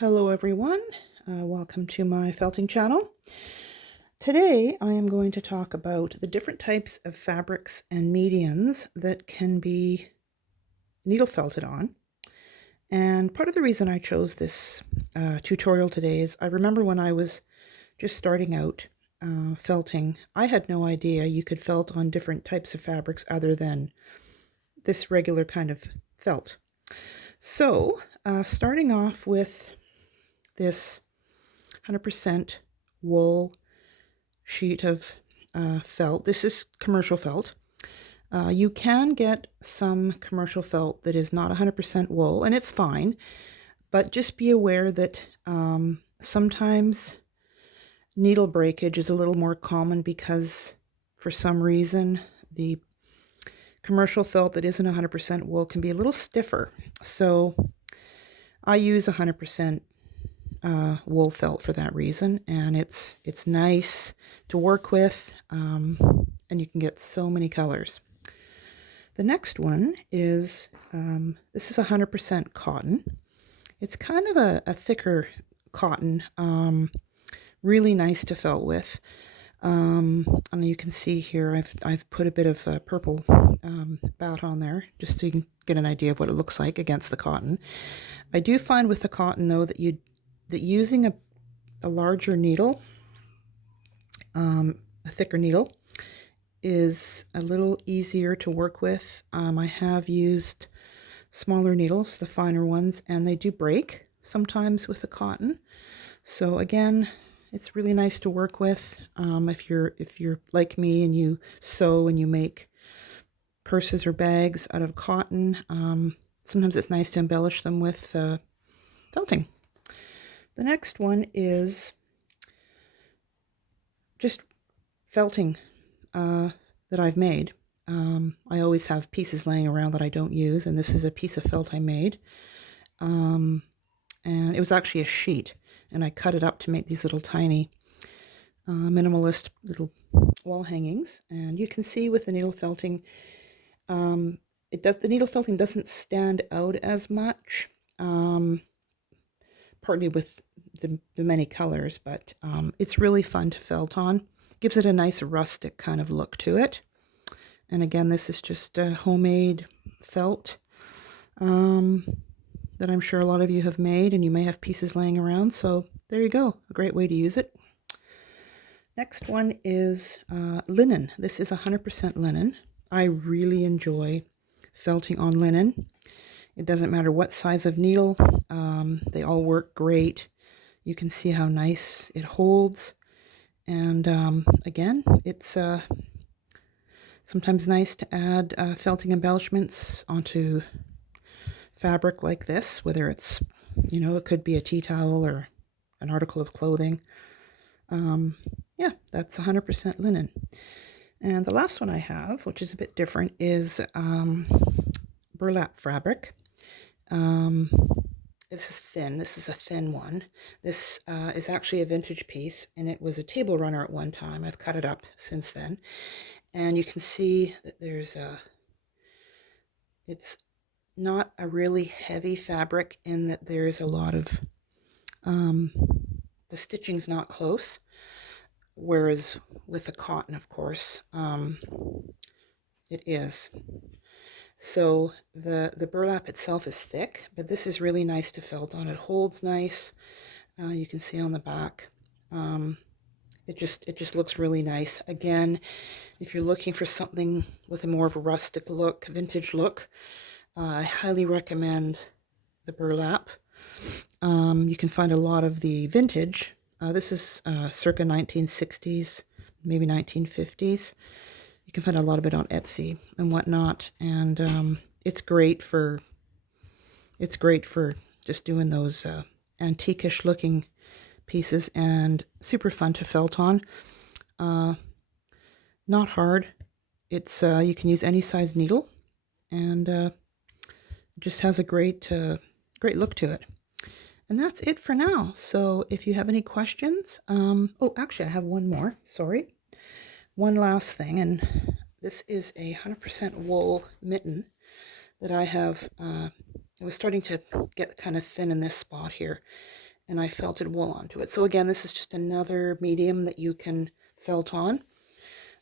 Hello everyone, welcome to my felting channel. Today I am going to talk about the different types of fabrics and medians that can be needle felted on. And part of the reason I chose this tutorial today is I remember when I was just starting out felting, I had no idea you could felt on different types of fabrics other than this regular kind of felt. So starting off with this 100% wool sheet of felt. This is commercial felt. You can get some commercial felt that is not 100% wool, and it's fine, but just be aware that sometimes needle breakage is a little more common because for some reason the commercial felt that isn't 100% wool can be a little stiffer. So I use 100% wool felt for that reason, and it's nice to work with, and you can get so many colors. The next one is this is 100% cotton. It's kind of a thicker cotton, really nice to felt with. And you can see here I've put a bit of purple bat on there just so you can get an idea of what it looks like against the cotton. I do find with the cotton though that using a larger needle, a thicker needle, is a little easier to work with. I have used smaller needles, the finer ones, and they do break sometimes with the cotton. So again, it's really nice to work with. If you're like me and you sew and you make purses or bags out of cotton, sometimes it's nice to embellish them with felting. The next one is just felting that I've made. I always have pieces laying around that I don't use, and this is a piece of felt I made. And it was actually a sheet, and I cut it up to make these little tiny minimalist little wall hangings. And you can see with the needle felting, the needle felting doesn't stand out as much, partly with the many colors, but it's really fun to felt on. Gives it a nice rustic kind of look to it. And again, this is just a homemade felt that I'm sure a lot of you have made, and you may have pieces laying around. So there you go, a great way to use it. Next one is linen. This is 100% linen. I really enjoy felting on linen. It doesn't matter what size of needle, they all work great. You can see how nice it holds. And again, it's sometimes nice to add felting embellishments onto fabric like this, whether it's, it could be a tea towel or an article of clothing. Yeah, that's 100% linen. And the last one I have, which is a bit different, is burlap fabric. This is thin. This is a thin one. This is actually a vintage piece, and it was a table runner at one time. I've cut it up since then. And you can see that there's it's not a really heavy fabric in that there's a lot of, the stitching's not close. Whereas with the cotton, of course, it is. So the burlap itself is thick, but this is really nice to felt on. It holds nice. You can see on the back. It just looks really nice. Again, if you're looking for something with a more of a rustic look, vintage look, I highly recommend the burlap. You can find a lot of the vintage. This is circa 1960s, maybe 1950s. You can find a lot of it on Etsy and whatnot, and it's great for just doing those antique-ish looking pieces, and super fun to felt on. Not hard. It's you can use any size needle, and it just has a great look to it. And that's it for now. So if you have any questions, oh, actually I have one more, sorry. One last thing, and this is a 100% wool mitten that I have, it was starting to get kind of thin in this spot here. and I felted wool onto it. So again, this is just another medium that you can felt on.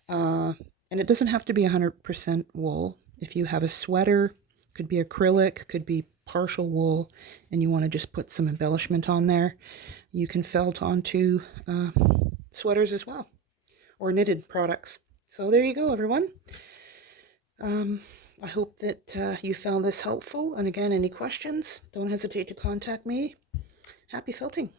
And it doesn't have to be 100% wool. If you have a sweater, could be acrylic, could be partial wool, and you want to just put some embellishment on there, you can felt onto sweaters as well, or knitted products. So there you go, everyone. I hope that you found this helpful. And again, any questions, don't hesitate to contact me. Happy felting.